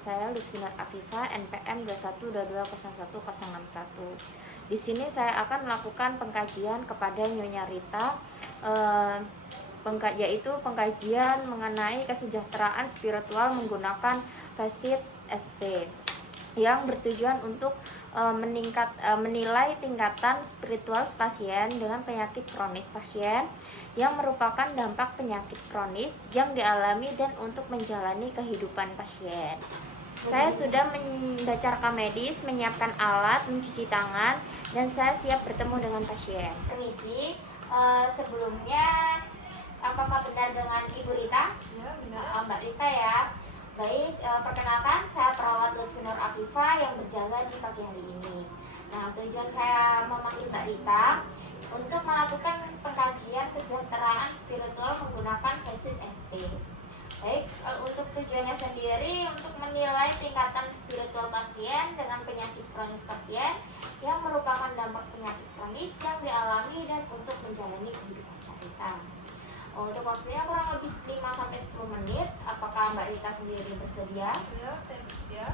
saya Lutfinur Afifa, NPM 2122010161. Di sini saya akan melakukan pengkajian kepada Nyonya Rita, yaitu pengkajian mengenai kesejahteraan spiritual menggunakan Facet SP yang bertujuan untuk menilai tingkatan spiritual pasien dengan penyakit kronis pasien yang merupakan dampak penyakit kronis yang dialami dan untuk menjalani kehidupan pasien. Saya sudah membaca rekam medis, menyiapkan alat, mencuci tangan, dan saya siap bertemu dengan pasien. Permisi, sebelumnya apakah benar dengan Ibu Rita? Ya, benar. Mbak Rita ya. Baik, perkenalkan saya perawat Lutfinur Afifa yang berjaga di pagi hari ini. Nah, tujuan saya memanggil Mbak Rita untuk melakukan pengkajian kesejahteraan spiritual menggunakan Facet SP. Baik, untuk tujuannya sendiri untuk menilai tingkatan spiritual pasien dengan penyakit kronis pasien yang merupakan dampak penyakit kronis yang dialami dan untuk menjalani kehidupan kita. Untuk waktunya kurang lebih 5-10 menit. Apakah Mbak Rita sendiri bersedia? Ya, saya bersedia.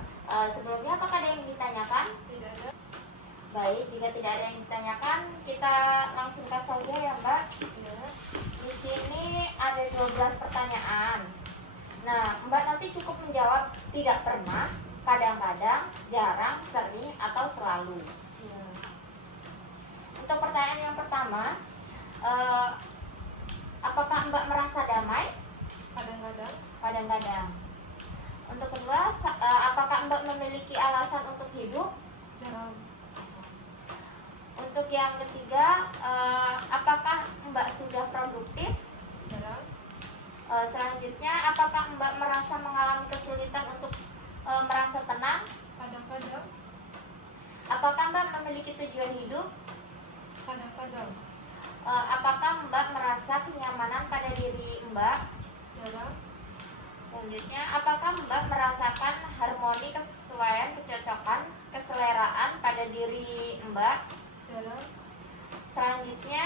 Sebelumnya apakah ada yang ditanyakan? Tidak ada. Baik, jika tidak ada yang ditanyakan, kita langsungkan saja ya Mbak. Ya. Di sini ada 12 pertanyaan. Nah, Mbak nanti cukup menjawab tidak pernah, kadang-kadang, jarang, sering, atau selalu. Ya. Untuk pertanyaan yang pertama, apakah Mbak merasa damai? Kadang-kadang. Kadang-kadang. Untuk kedua, apakah Mbak memiliki alasan untuk hidup? Jarang. Untuk yang ketiga, apakah Mbak sudah produktif? Jarang. Selanjutnya, apakah Mbak merasa mengalami kesulitan untuk merasa tenang? Kadang-kadang. Apakah Mbak memiliki tujuan hidup? Kadang-kadang. Apakah Mbak merasa kenyamanan pada diri Mbak? Jarang. Selanjutnya, apakah Mbak merasakan harmoni, kesesuaian, kecocokan, keseleraan pada diri Mbak? Jarang. Selanjutnya,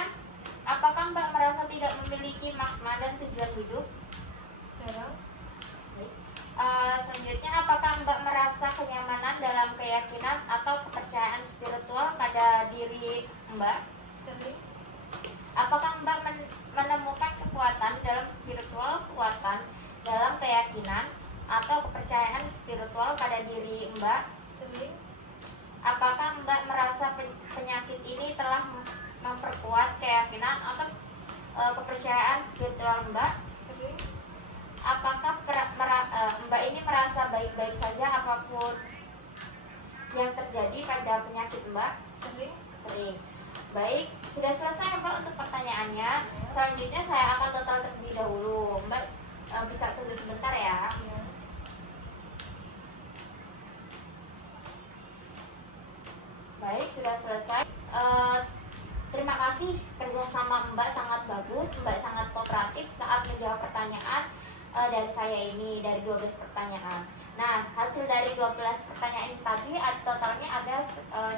apakah Mbak merasa tidak memiliki makna dan tujuan hidup? Jarang. Selanjutnya, apakah Mbak merasa kenyamanan dalam keyakinan atau kepercayaan spiritual pada diri Mbak? Sering. Apakah Mbak menemukan kekuatan dalam spiritual, kekuatan dalam keyakinan atau kepercayaan spiritual pada diri Mbak? Sering. Apakah Mbak merasa penyakit ini telah memperkuat keyakinan atau kepercayaan spiritual Mbak? Sering. Apakah Mbak ini merasa baik-baik saja apapun yang terjadi pada penyakit Mbak? Sering. Sering. Baik, sudah selesai Mbak untuk pertanyaannya. Selanjutnya saya akan total terlebih dahulu. Mbak bisa tunggu sebentar ya. Ya. Baik, sudah selesai. Terima kasih, kerjasama Mbak sangat bagus. Mbak sangat kooperatif saat menjawab pertanyaan dari saya ini, dari 12 pertanyaan. Nah, hasil dari 12 pertanyaan ini tadi totalnya ada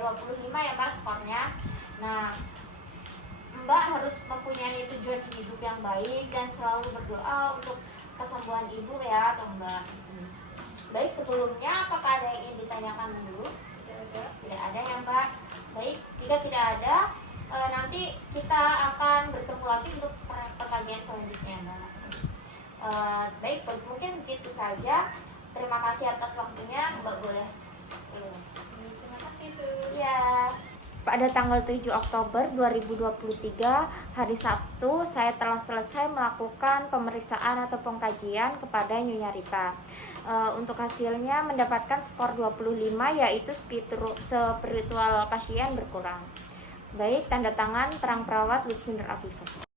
25 ya Mbak skornya. Nah, Mbak harus mempunyai tujuan hidup yang baik dan selalu berdoa untuk kesembuhan Ibu ya, atau Mbak. Baik, sebelumnya apakah ada yang ingin ditanyakan dulu? Tidak ada. Tidak ada ya Mbak. Baik, jika tidak ada, nanti kita akan bertemu lagi untuk perkajian selanjutnya Mbak. Baik, mungkin begitu saja. Terima kasih atas waktunya. Mbak boleh. Terima kasih, Sus. Ya. Pada tanggal 7 Oktober 2023, hari Sabtu, saya telah selesai melakukan pemeriksaan atau pengkajian kepada Nyonya Rita. Untuk hasilnya mendapatkan skor 25, yaitu spiritual pasien berkurang. Baik, tanda tangan Perang Perawat Lutfinur Afifa.